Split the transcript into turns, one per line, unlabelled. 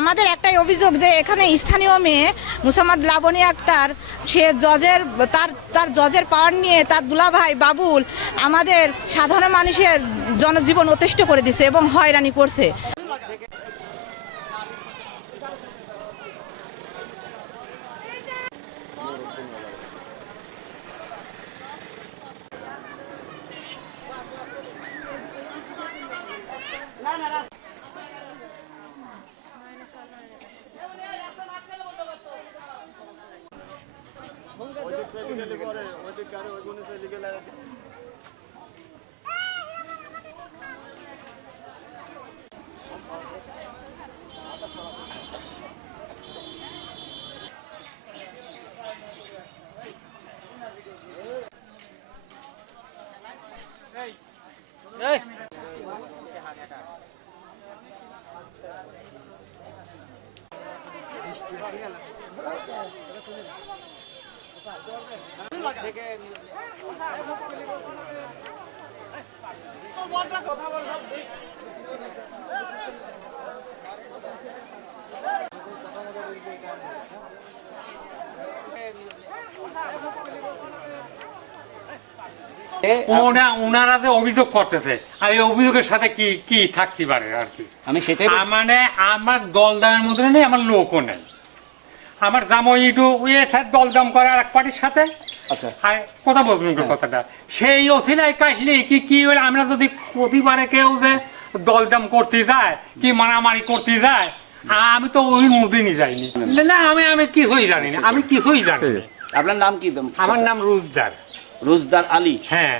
আমাদের একটাই অভিযোগ যে এখানে স্থানীয় মেয়ে মুসাম্মদ লাবনী আক্তার, সে জজের, তার তার জজের পাওয়ার নিয়ে তার দুলাভাই বাবুল আমাদের সাধারণ মানুষের জনজীবন অতিষ্ঠ করে দিছে এবং হয়রানি করছে।
ওনা ওনারা যে অভিযোগ করতেছে আর এই অভিযোগের সাথে কি কি থাকতে পারে আর কি
আমি সেটাই।
মানে আমার দলদামের মধ্যে নেই আমার লোকও নেই আমার জামাই একটু এর সাথে দলদাম করে আর এক পার্টির সাথে।
আচ্ছা।
আর কথা বলবেন কথাটা। সেই অসিলাই কাশলি কি কি হলে? আমরা যদি প্রতিবারে কেউ যে দলদাম করতে যায় কি মারামারি করতে যায় আমি তো ওই মুদিনই যাইনি। না আমি আমি কিছুই জানি না আমি কিছুই জানি
আপনার নাম কি
আমার নাম রুজদার।
রোজদার আলী?
হ্যাঁ।